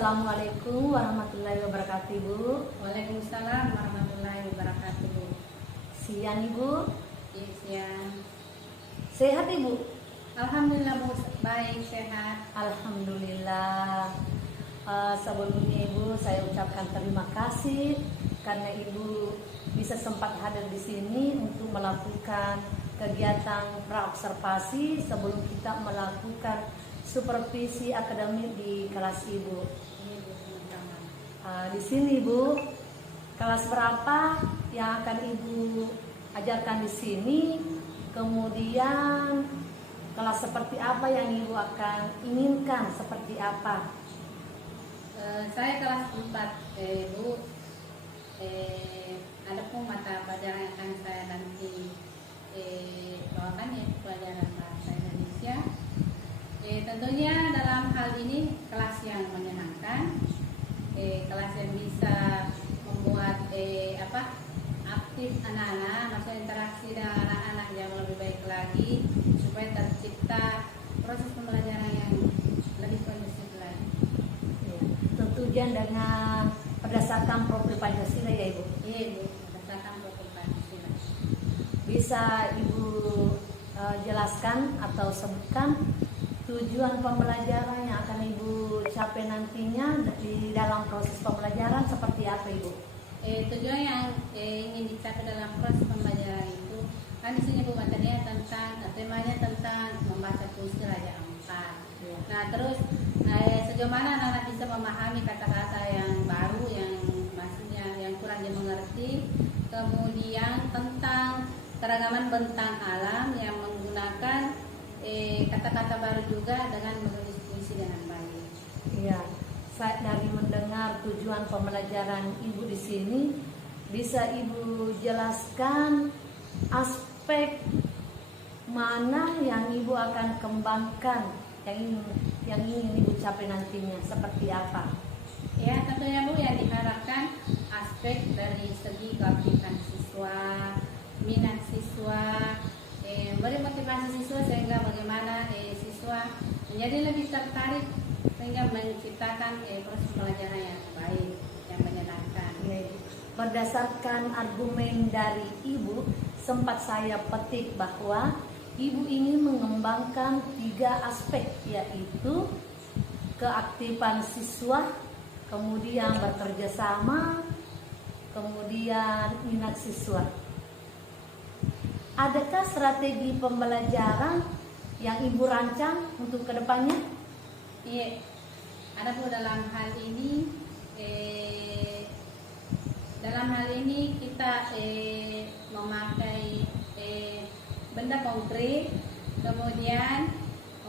Assalamualaikum warahmatullahi wabarakatuh, Ibu. Waalaikumsalam warahmatullahi wabarakatuh, Bu. Siang, Ibu. Iya, siang. Sehat, Ibu? Alhamdulillah, Bu. Baik, sehat. Alhamdulillah. Sebelumnya, Ibu, saya ucapkan terima kasih karena Ibu bisa sempat hadir di sini untuk melakukan kegiatan praobservasi sebelum kita melakukan supervisi akademik di kelas Ibu. Di sini, Ibu, kelas berapa yang akan Ibu ajarkan di sini? Kemudian kelas seperti apa yang Ibu akan inginkan seperti apa? Saya kelas 4, Bu. Ada pun mata pelajaran yang akan saya nanti bawakan, ya, pelajaran bahasa Indonesia. Tentunya dalam hal ini kelas yang menyenangkan, kelas yang bisa membuat aktif anak-anak, maksudnya interaksi dengan anak-anak yang lebih baik lagi supaya tercipta proses pembelajaran yang lebih kondusif lagi. Ya, tentunya dengan berdasarkan profil Pancasila, ya, Ibu. Iya, Ibu, berdasarkan profil Pancasila. Bisa Ibu jelaskan atau sebutkan tujuan pembelajaran yang akan Ibu capai nantinya di dalam proses pembelajaran seperti apa, Ibu? Tujuan yang ingin dicapai dalam proses pembelajaran itu kan di sini, Bu, materinya tentang temanya tentang membaca puisi Raja Ampat. Ya. Nah, terus sejauh mana anak-anak bisa memahami kata-kata yang baru, yang maksudnya yang kurang dimengerti. Kemudian tentang keragaman bentang alam yang menggunakan kata-kata baru juga dengan menulis puisi dengan baik. Iya, dari mendengar tujuan pembelajaran Ibu di sini, bisa Ibu jelaskan aspek mana yang Ibu akan kembangkan, yang ingin Ibu capai nantinya seperti apa? Ya, tentunya, Bu, yang diharapkan aspek dari segi keaktifan siswa, minat siswa, beri motivasi siswa sehingga bagaimana siswa menjadi lebih tertarik sehingga menciptakan proses pembelajaran yang baik, yang menyenangkan. Berdasarkan argumen dari Ibu, sempat saya petik bahwa Ibu ingin mengembangkan 3 aspek, yaitu keaktifan siswa, kemudian bekerja sama, kemudian minat siswa. Adakah strategi pembelajaran yang Ibu rancang untuk kedepannya? Iya, ada, Bu. Dalam hal ini kita memakai benda konkret, kemudian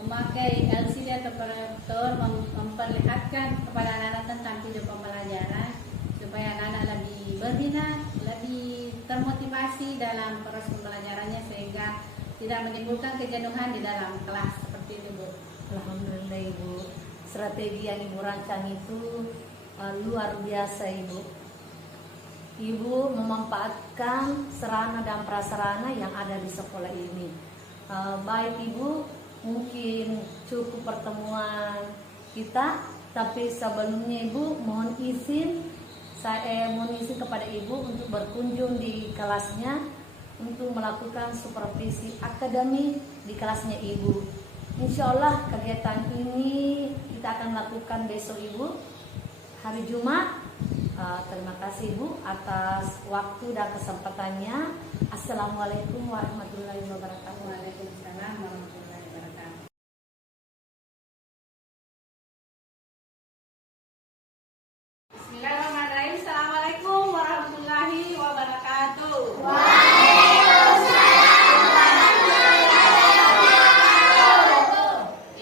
memakai LCD atau proyektor memperlihatkan kepada anak-anak tentang video pembelajaran supaya anak-anak lebih berminat, lebih termotivasi dalam proses pembelajarannya sehingga tidak menimbulkan kejenuhan di dalam kelas seperti itu, Bu. Alhamdulillah, Ibu. Strategi yang Ibu rancang itu luar biasa, Ibu. Ibu memanfaatkan sarana dan prasarana yang ada di sekolah ini. Baik, Ibu, mungkin cukup pertemuan kita, tapi sebelumnya Ibu mohon izin kepada Ibu untuk berkunjung di kelasnya untuk melakukan supervisi akademik di kelasnya Ibu. Insya Allah kegiatan ini kita akan lakukan besok, Ibu, hari Jumat. Terima kasih, Ibu, atas waktu dan kesempatannya. Assalamualaikum warahmatullahi wabarakatuh. Waalaikumsalam warahmatullahi wabarakatuh. Bismillahirrahmanirrahim. Assalamualaikum warahmatullahi wabarakatuh.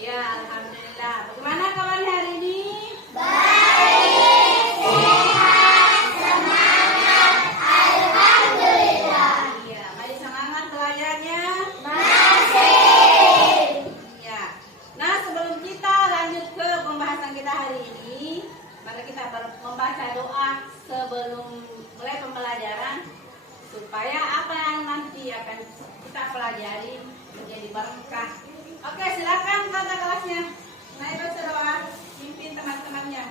Ya, alhamdulillah. Bagaimana kawan hari ini? Baik, sehat, semangat, alhamdulillah. Iya, masih semangat belajarnya? Masih. Iya. Nah, sebelum kita lanjut ke pembahasan kita hari ini, mari kita membaca doa sebelum mulai pembelajaran supaya apa yang nanti akan kita pelajari menjadi berkah. Oke, silakan tata kelasnya. Naik baca doa, pimpin teman-temannya.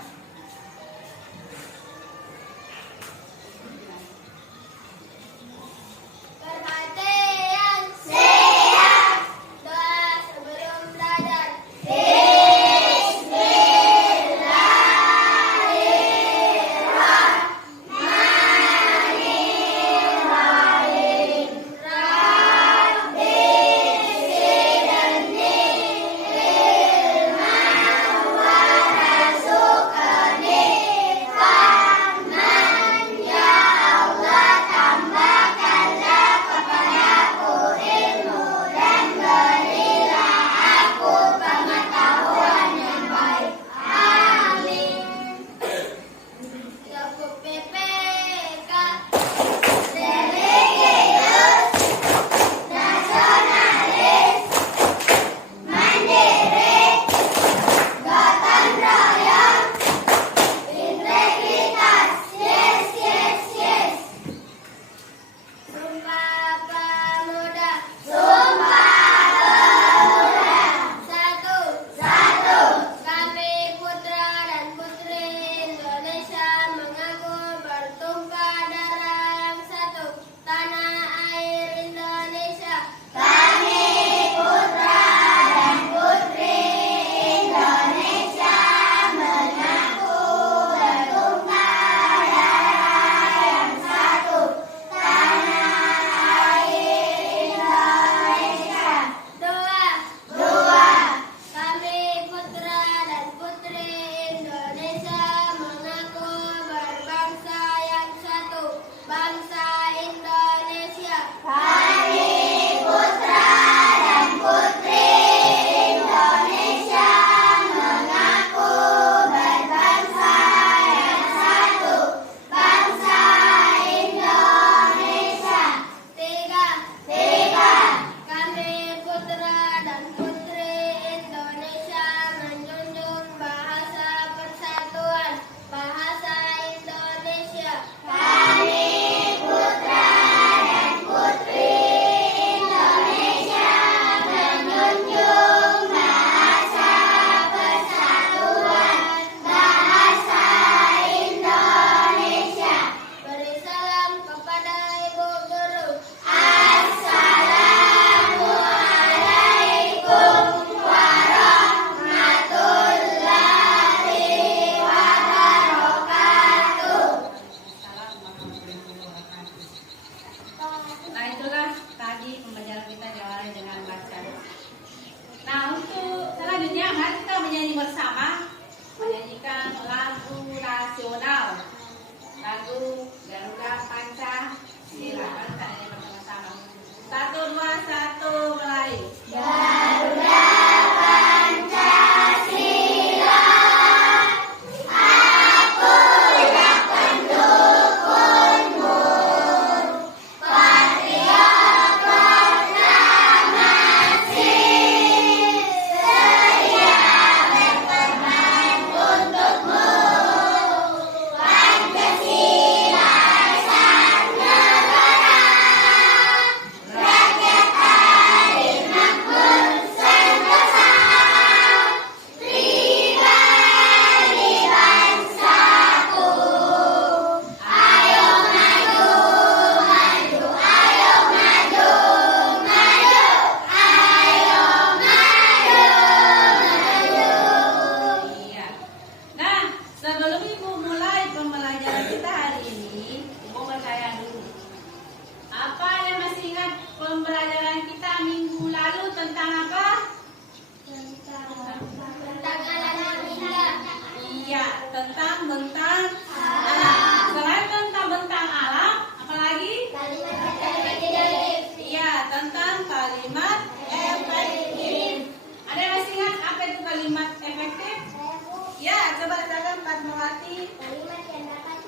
Ya, coba silakan Fatmawati. Kalimat yang dapat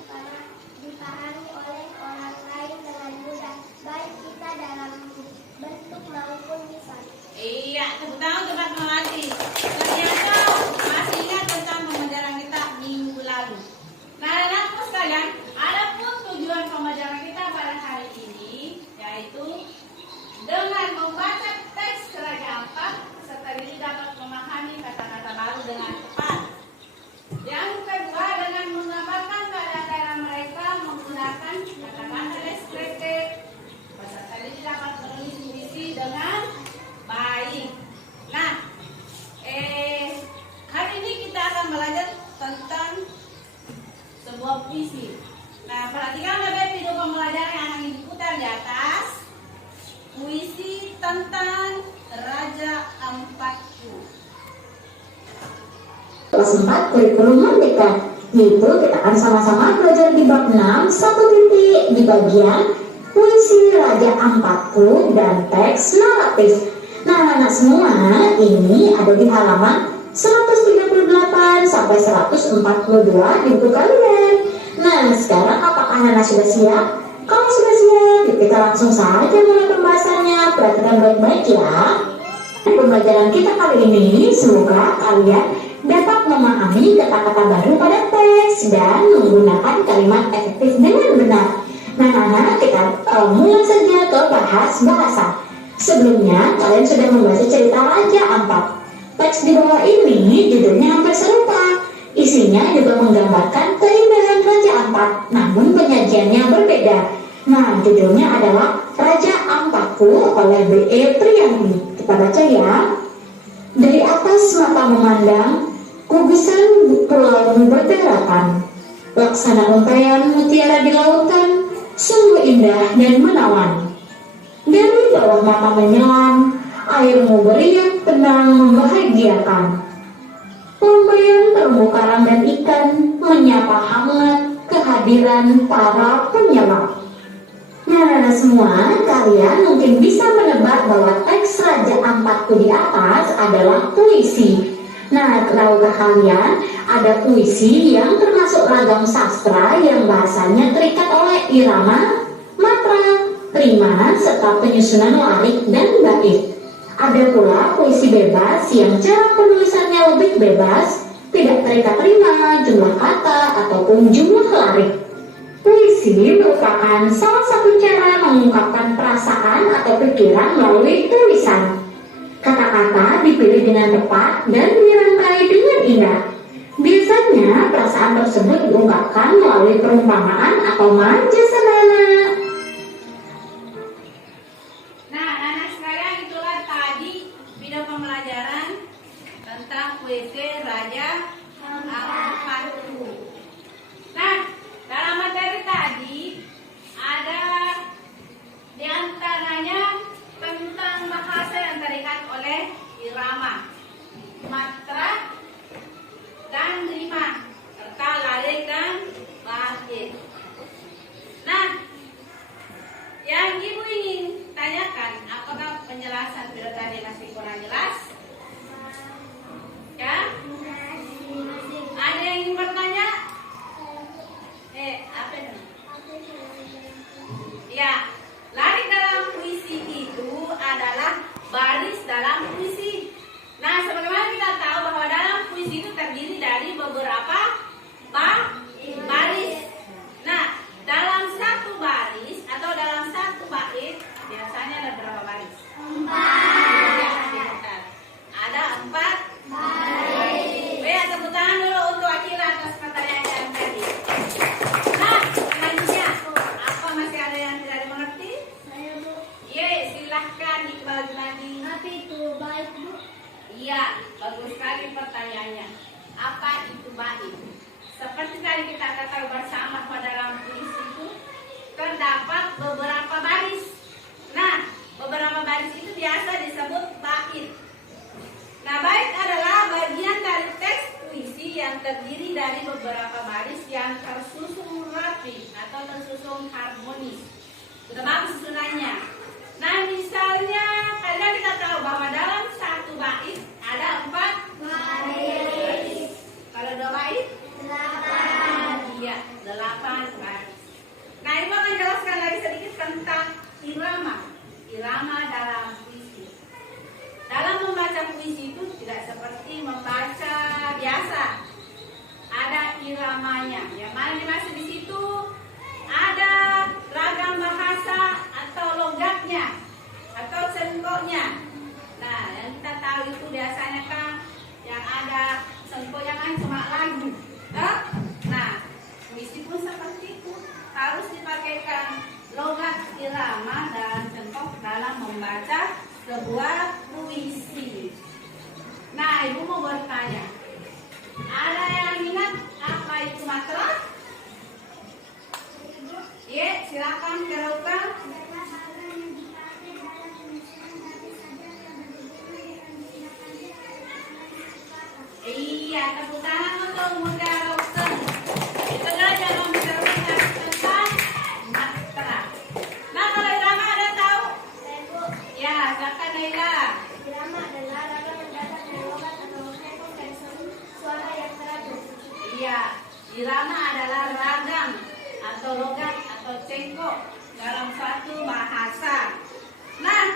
dipahami oleh orang lain dengan mudah, baik kita dalam bentuk maupun lisan. Iya, tepuk tangan untuk Fatmawati. Ternyata masih ingat tentang pembelajaran kita minggu lalu. Nah, anak-anakku sekalian, ada pun tujuan pembelajaran kita pada hari ini, yaitu dengan membaca teks Raja Ampat, serta diri dapat memahami kata-kata baru dengan tepat. Yang kedua, dengan menggambarkan keadaan mereka menggunakan kata-kata deskriptif, peserta diri dapat menulis puisi dengan baik. Nah, hari ini kita akan belajar tentang sebuah puisi. Nah, perhatikan baik-baik video pembelajaran yang akan diputar di atas. Puisi tentang Raja Ampatku. Kelas 4 kurikulum Merdeka, yaitu kita akan sama-sama belajar di bab 6 satu titik di bagian puisi Raja Ampatku dan teks naratif. Nah, anak semua, ini ada di halaman 138 sampai 142 di buku kalian. Nah, sekarang apakah anak sudah siap? Kalau sudah siap, kita langsung saja mulai pembahasannya. Perhatikan baik-baik ya. Pembelajaran kita kali ini semoga kalian dapat memahami kata-kata baru pada teks dan menggunakan kalimat efektif dengan benar. Nah, anak, kita mulai saja ke bahas bahasa. Sebelumnya, kalian sudah membaca cerita Raja Ampat. Teks di bawah ini judulnya hampir serupa. Isinya juga menggambarkan keindahan Raja Ampat, namun penyajiannya berbeda. Nah, judulnya adalah Raja Ampatku oleh B.E. Priyanti. Kita baca ya. Dari atas mata memandang, kugusan pulaumu berderakan. Laksana untaian mutiara di lautan, sungguh indah dan menawan. Dari bawah mata menyelam, airmu beriak tenang membahagiakan. Lambaian terumbu karang dan ikan menyapa hangat kehadiran para penyelam. Nah, semua kalian mungkin bisa menebak bahwa teks Raja Ampatku di atas adalah puisi. Nah, tahukah kalian ada puisi yang termasuk ragam sastra yang bahasanya terikat oleh irama, matra, rima, serta penyusunan larik dan bait. Ada pula puisi bebas yang cara penulisannya lebih bebas, tidak terikat rima, jumlah kata, ataupun jumlah larik. Puisi merupakan salah satu cara mengungkapkan perasaan atau pikiran melalui tulisan. Kata-kata dipilih dengan tepat dan dirangkai dengan indah. Biasanya perasaan tersebut diungkapkan melalui perumpamaan atau manja sederhana. Nah, anak sekalian, itulah tadi video pembelajaran tentang puisi Raja Ampatku. Nah, dalam materi tadi ada diantaranya tentang bahasa yang terikat oleh irama, matra, dan rima, serta larik dan bait. Nah, yang ibu ingin tanyakan, apakah penjelasan video tadi masih kurang jelas? Ya? Ada yang ingin bertanya? Apa itu? Ya, larik dalam puisi itu adalah baris dalam puisi. Nah, sebagaimana kita tahu bahwa dalam puisi itu terdiri dari beberapa baris. Nah, dalam satu baris atau dalam satu bait biasanya ada berapa baris? 4. Ada 4 baris. Ya, tepuk tangan dulu untuk Akila atas pertanyaan yang tadi. Nah, selanjutnya, apa masih ada yang tidak dimengerti? Saya, Bu. Iya, silahkan Iqbal lagi. Apa itu baik, Bu? Iya, bagus sekali pertanyaannya. Apa itu bait? Seperti tadi kita ketahui bersama pada dalam puisi itu terdapat beberapa baris. Nah, beberapa baris itu biasa disebut bait. Nah, bait adalah bagian dari teks puisi yang terdiri dari beberapa baris yang tersusun rapi atau tersusun harmonis. Sudah bagus susunannya. Nah, misalnya kalian kita tahu bahwa dalam satu bait ada 4 baris. Kalau berapa bait? 8. Iya, 8 baris. Nah, Ibu akan jelaskan lagi sedikit tentang irama. Irama dalam puisi. Dalam membaca puisi itu tidak seperti membaca biasa. Ada iramanya. Yang mana dimaksud di situ? Ada ragam bahasa atau logatnya atau cengkoknya. Nah, yang kita tahu itu biasanya kan yang ada cengkoknya kan cuma lagu. Nah, puisi pun seperti itu. Harus dipakaikan logat irama dan cengkok dalam membaca sebuah puisi. Nah, Ibu mau bertanya, ada yang ingat apa itu matra? Ya, silakan Keraukan. Iya, tepuk tangan untuk Muda Rosen. Kita belajar membicarakan tentang matra. Nah, kalau irama ada tahu? Ya, silakan Naila. Irama adalah ragam yang datang dari logat atau tempo dari suara yang teratur. Iya, irama adalah ragam atau logat atau cengkok dalam suatu bahasa. Nah,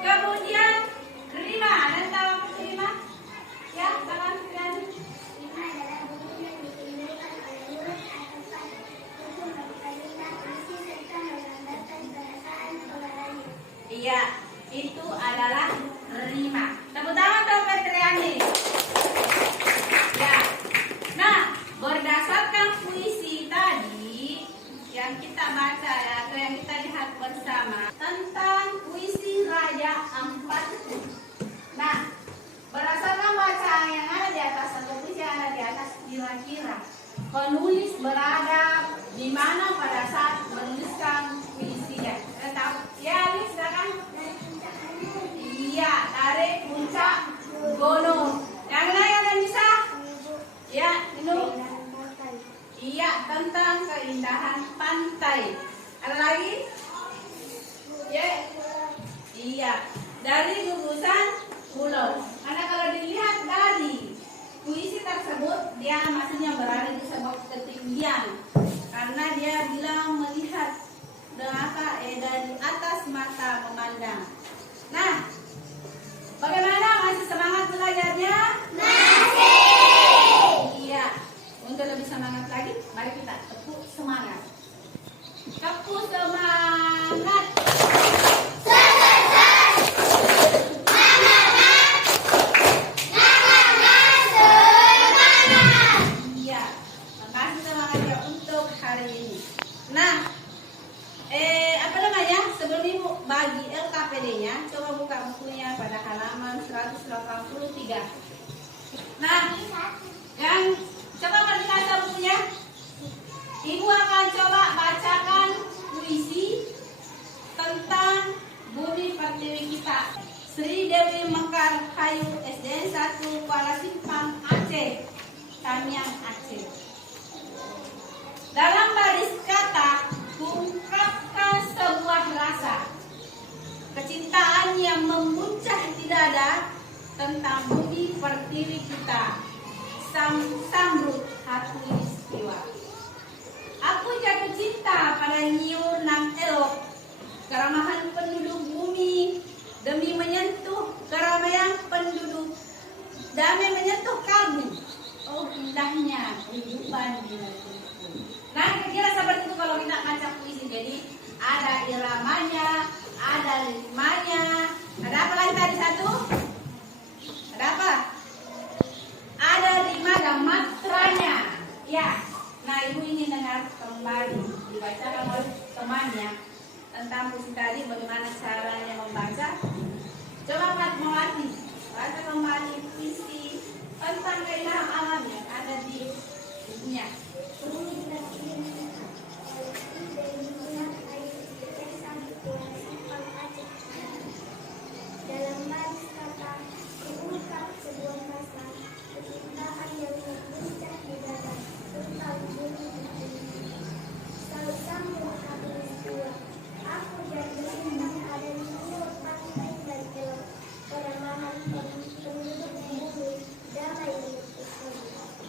kemudian rima, ada tahu apa itu rima? Ya, silakan Fitriani. Rima adalah bunyi yang ditimbulkan oleh huruf atau kata untuk memperintah puisi serta menggambarkan perasaan pengarangnya. Iya, itu adalah rima. Tepuk tangan dong Fitriani. Ya. Nah, berdasarkan puisi tadi yang kita baca atau yang kita lihat bersama tentang puisi Raja Ampat. Nah, berdasarkan bacaan yang ada di atas atau puisi yang ada di atas, kira-kira penulis berada di mana pada saat menuliskan puisinya? Kita tahu? Ya, Alice, silakan. Iya, dari puncak gunung. Yang lain ada bisa? Ya, Ninu. Iya, tentang keindahan pantai. Ada lagi? Ya. Iya, dari gugusan pulau. Karena kalau dilihat dari puisi tersebut, dia maksudnya berada di sebuah ketinggian. Karena dia bilang melihat dari atas mata memandang. Nah, bagaimana? Masih semangat belajarnya? Iya. Untuk lebih semangat lagi, mari kita tepuk semangat. Tepuk semangat. Iya. Makasih semangatnya untuk hari ini. Nah, apa namanya? Sebelum Ibu bagi LKPD-nya, coba buka bukunya pada halaman 183. Nah, yang coba perlihatkan bukunya. Ibu akan coba bacakan puisi tentang Budi Pertiwi kita. Sri Dewi Mekar Hayu SDN 1 Kuala Simpang Aceh, Tamiang Aceh. Dalam baris kata, ungkapkan sebuah rasa kecintaan yang memuncah di dada tentang Budi Pertiwi kita, Samrut hati istiwa. Aku jatuh cinta pada nyiur nang elok, keramahan penduduk bumi, demi menyentuh keramaian penduduk, demi menyentuh kalbu. Oh, indahnya kehidupan di negeriku. Nah, kira-kira seperti itu kalau kita baca puisi. Jadi ada iramanya, ada ritmanya. Ada apa lagi tadi satu? Ada apa? Ada rima dan matranya. Ya. Nah, Ibu ingin dengar kembali dibacakan oleh temannya tentang puisi tadi, bagaimana caranya membaca. Coba Fatmawati baca kembali puisi tentang keindahan alam yang ada di bukunya. Dalam baris kata, diungkap sebuah rasa kecintaan yang memuncah di dada tentang Budi Pertiwi. Samrut hati istiwa. Aku jatuh cinta pada nyiur pantai dan elok, keramahan penduduk bumi, damai menyentuh kalbu.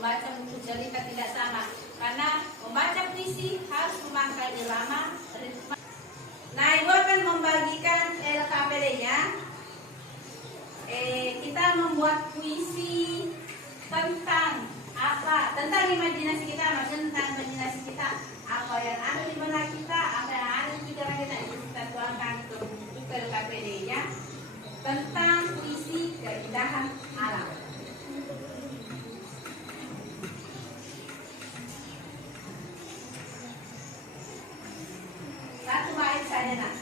membaca buku cerita tidak sama, karena membaca puisi harus memakai irama, ritme. Nah, Ibu akan membagikan LKPD-nya. Kita membuat puisi tentang apa? Tentang imajinasi kita, tentang imajinasi kita. Apa yang ada di benak kita, apa yang ada di pikiran kita, itu kita tuangkan ke buku LKPD-nya tentang puisi keindahan alam. Satu bait saja, Nak.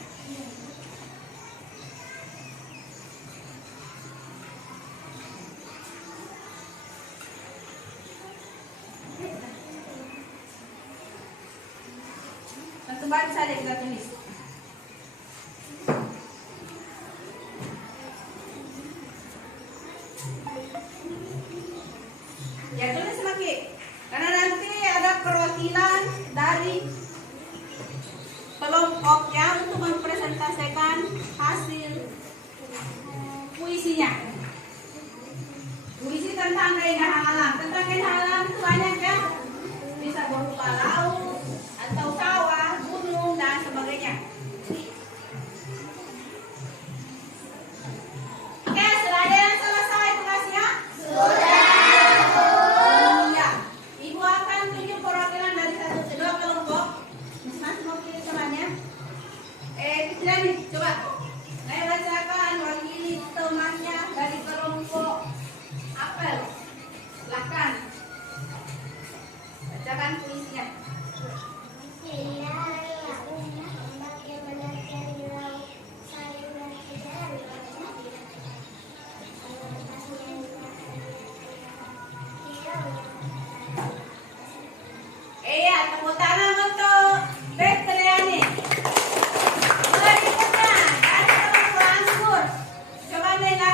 Satu bait saja kita tulis. Ya, tulis lagi. Karena nanti ada perwakilan dari kelompoknya untuk mempresentasikan hasil puisinya. Puisi tentang keindahan alam. Tentang keindahan alam itu banyak ya. Bisa berupa laut atau sawah, gunung dan sebagainya. Oke, sudah ada yang selesai tugasnya? Iya. Ibu akan tunjuk perwakilan dari dua kelompok. Masing-masing mau pilih temannya. Kecilan nih, coba. Saya bacakan wakili temannya dari kelompok apel. Silakan. Bacakan puisinya. Iya, tepuk tangan untuk Bektriani. Berikutnya dari kelompok anggur. Coba Nela.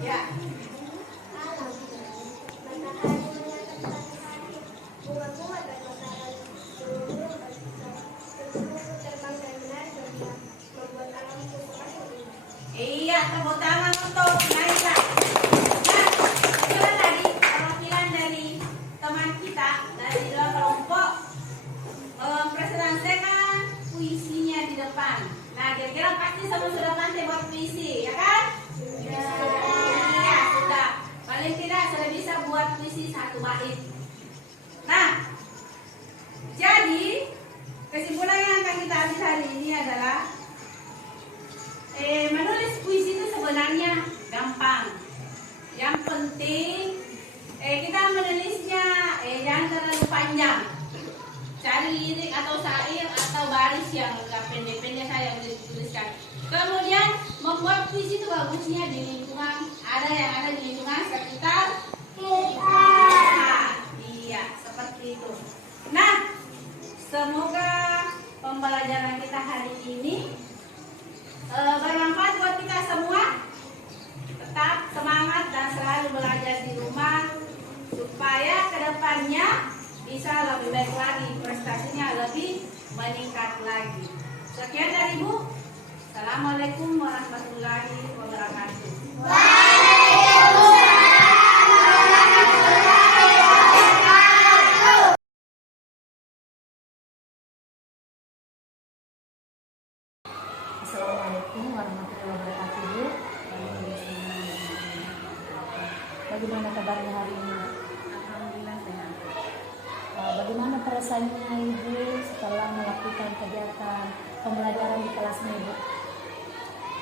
Ya. Iya, tepuk tangan untuk Naila. Nah, coba tadi perwakilan dari teman kita dari dua kelompok mempresentasikan puisinya di depan. Nah, kira-kira pasti semua sudah pandai buat puisi, ya kan? Iya, sudah. Paling tidak sudah bisa buat puisi satu bait. Nah, jadi kesimpulan yang akan kita ambil hari ini adalah menulis puisi itu sebenarnya gampang. Yang penting kita menulisnya jangan terlalu panjang. Cari lirik atau syair atau baris yang agak pendek-pendek saja yang dituliskan. Kemudian membuat puisi itu bagusnya di lingkungan ada di lingkungan sekitar kita. Iya, seperti itu. Nah, semoga pembelajaran kita hari ini bermanfaat buat kita semua. Tetap semangat dan selalu belajar di rumah supaya kedepannya bisa lebih baik lagi, prestasinya lebih meningkat lagi. Sekian dari Ibu. Assalamualaikum warahmatullahi wabarakatuh. Assalamualaikum warahmatullahi wabarakatuh, Bu. Bagaimana kabarnya hari ini? Alhamdulillah sehat. Bagaimana perasaannya Ibu setelah melakukan kegiatan pembelajaran di kelasnya, Ibu?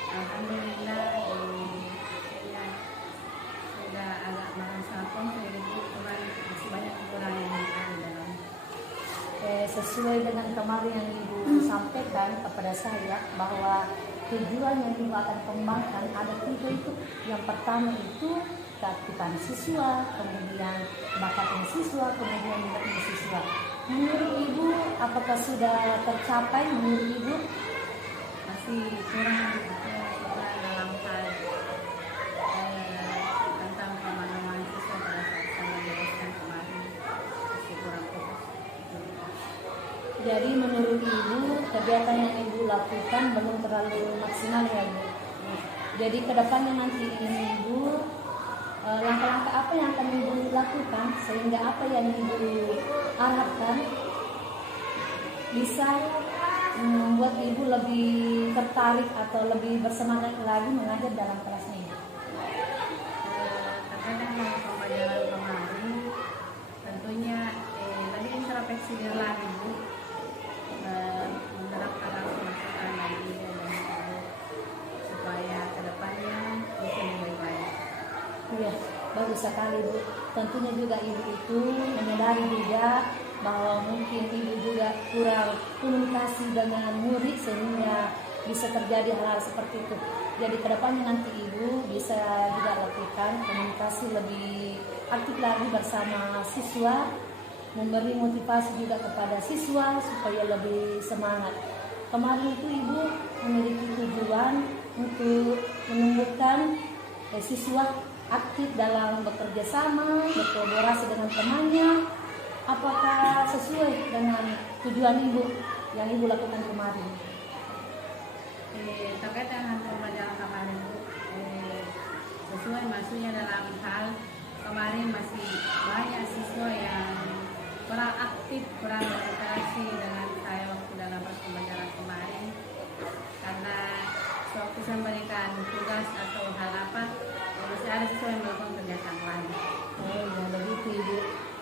Alhamdulillah saya sudah agak merasa konflik, cuman masih banyak kekurangan yang ada dalam. Sesuai dengan kemarin yang Ibu sampaikan kepada saya bahwa tujuan yang Ibu akan kembangkan ada 3 itu. Yang pertama itu keaktifan siswa, kemudian bakatnya siswa, kemudian minatnya siswa. Menurut Ibu, apakah sudah tercapai menurut Ibu? Masih kurang dalam hal tentang pemahaman siswa pada saat saya menjelaskan kemarin, masih kurang fokus. Jadi menurut Ibu kegiatan yang ibu lakukan belum terlalu maksimal ya Bu. Jadi kedepannya nanti ini ibu, langkah-langkah apa yang akan ibu lakukan sehingga apa yang ibu harapkan bisa membuat ibu lebih tertarik atau lebih bersemangat lagi mengajar dalam kelas ini. Terkadang pembelajaran kemarin tentunya tadi introspeksi diri lagi Bu, menerapkan masukan lagi dan ibu supaya kedepannya bisa lebih baik. Iya, bagus sekali Bu. Tentunya juga ibu itu menyadari juga bahwa mungkin ibu juga kurang komunikasi dengan murid sehingga bisa terjadi hal-hal seperti itu. Jadi kedepannya nanti ibu bisa juga lakukan komunikasi lebih aktif lagi bersama siswa, memberi motivasi juga kepada siswa supaya lebih semangat. Kemarin itu ibu memiliki tujuan untuk menumbuhkan siswa aktif dalam bekerja sama, berkolaborasi dengan temannya. Apakah sesuai dengan tujuan ibu yang ibu lakukan kemarin? Terkait dengan pembelajaran kemarin Bu, sesuai maksudnya dalam hal kemarin masih banyak siswa yang kurang aktif, kurang berinteraksi dengan saya waktu dalam pembelajaran kemarin, karena sewaktu saya memberikan tugas atau hal apa masih ada siswa yang melakukan kegiatan lain. Oh ya begitu ibu.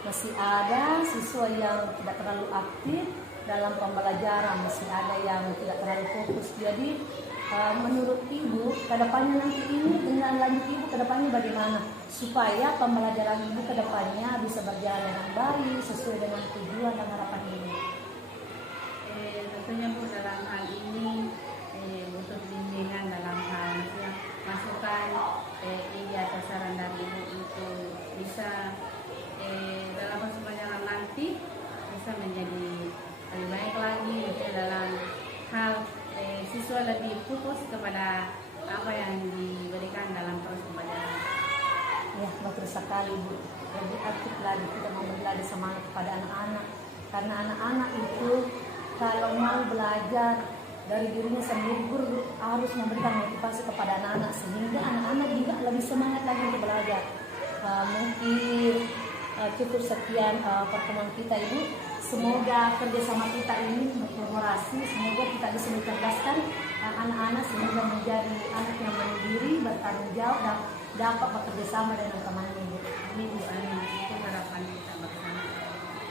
Masih ada siswa yang tidak terlalu aktif dalam pembelajaran, masih ada yang tidak terlalu fokus. Jadi menurut ibu, kedepannya nanti ini dengan lanjut ibu kedepannya bagaimana supaya pembelajaran ibu kedepannya bisa berjalan dengan baik sesuai dengan tujuan dan harapan ibu? Tentunya Bu, dalam hal ini butuh bimbingan dalam hal masukan ide atau saran dari ibu untuk bisa dalam pembelajaran nanti bisa menjadi lebih baik lagi, dalam hal siswa lebih fokus kepada apa yang diberikan dalam proses pembelajaran. Ya betul sekali Bu, lebih aktif lagi kita memberi lagi semangat kepada anak-anak, karena anak-anak itu kalau mau belajar dari dirinya sendiri, guru harus memberikan motivasi kepada anak-anak sehingga anak-anak juga lebih semangat lagi untuk belajar. Mungkin cukup sekian pertemuan kita Ibu. Semoga kerjasama kita ini berkolaborasi, semoga kita bisa mencerdaskan anak-anak sehingga menjadi anak yang mandiri, bertanggung jawab dan dapat bekerja sama dengan temannya Ibu. Amin Bu, amin. Itu harapan kita bersama.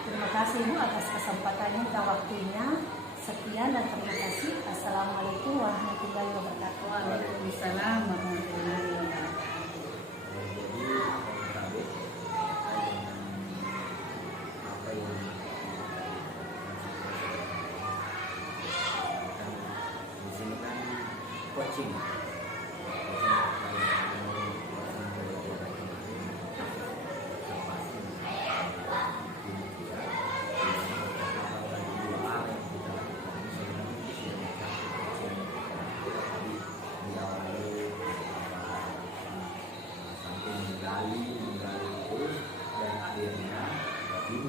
Terima kasih Ibu atas kesempatannya dan waktunya. Sekian dan terima kasih. Assalamualaikum warahmatullahi wabarakatuh. Waalaikumsalam warahmatullahi wabarakatuh. Coaching.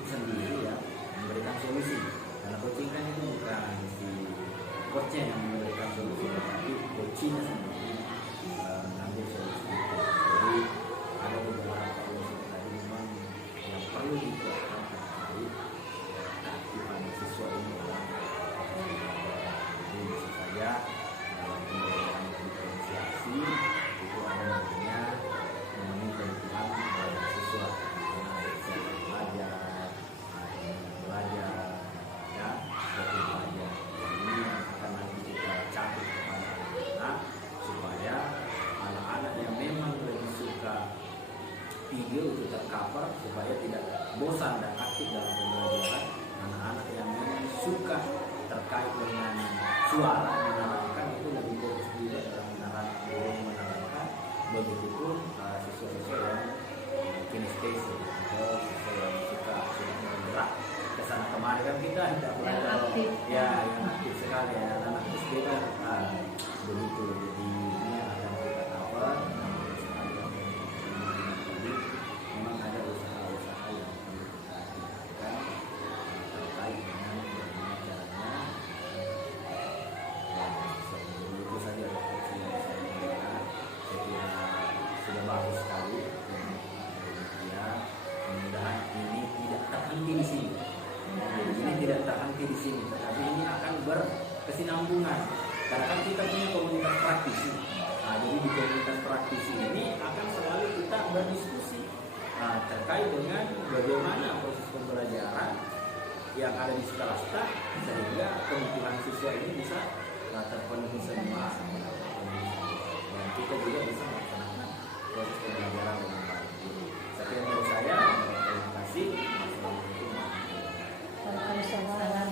Sendiri ya memberikan solusi, karena coaching kan itu bukan si coachnya yang memberikan solusi, tapi coachnya sendiri mengambil solusi itu. Jadi ada beberapa solusi tadi memang yang perlu dikuatkan terkait keaktifan siswa ini dalam jadi bisa saja dalam pembelajaran diferensiasi itu ada namanya memenuhi kebutuhan siswa, belajar ya, betul belajar. Ini yang akan nanti kita capai kepada anak-anak supaya anak-anak yang memang lebih suka video itu tercover supaya tidak bosan dan aktif dalam pembelajaran. Anak-anak yang memang suka terkait dengan suara menerangkan itu lebih fokus juga dalam menerangkan. Begitupun siswa-siswa yang kinestesis atau siswa yang suka bergerak kesana kemari, kan kita tidak belajar aktif. Ya yang aktif sekali ya, anak SD kan begitu. Jadi ini akan kita cover. Jadi memang ada usaha-usaha yang perlu kita lakukan terkait dengan bagaimana caranya seperti di sini, tetapi ini akan berkesinambungan karena kan kita punya komunitas praktisi. Nah, jadi di komunitas praktisi ini akan selalu kita berdiskusi terkait dengan bagaimana proses pembelajaran yang ada di sekolah sehingga kebutuhan siswa ini bisa terpenuhi semua, dan kita juga bisa melaksanakan proses pembelajaran dengan baik. Sekian dari saya, terima kasih. Waalaikumsalam.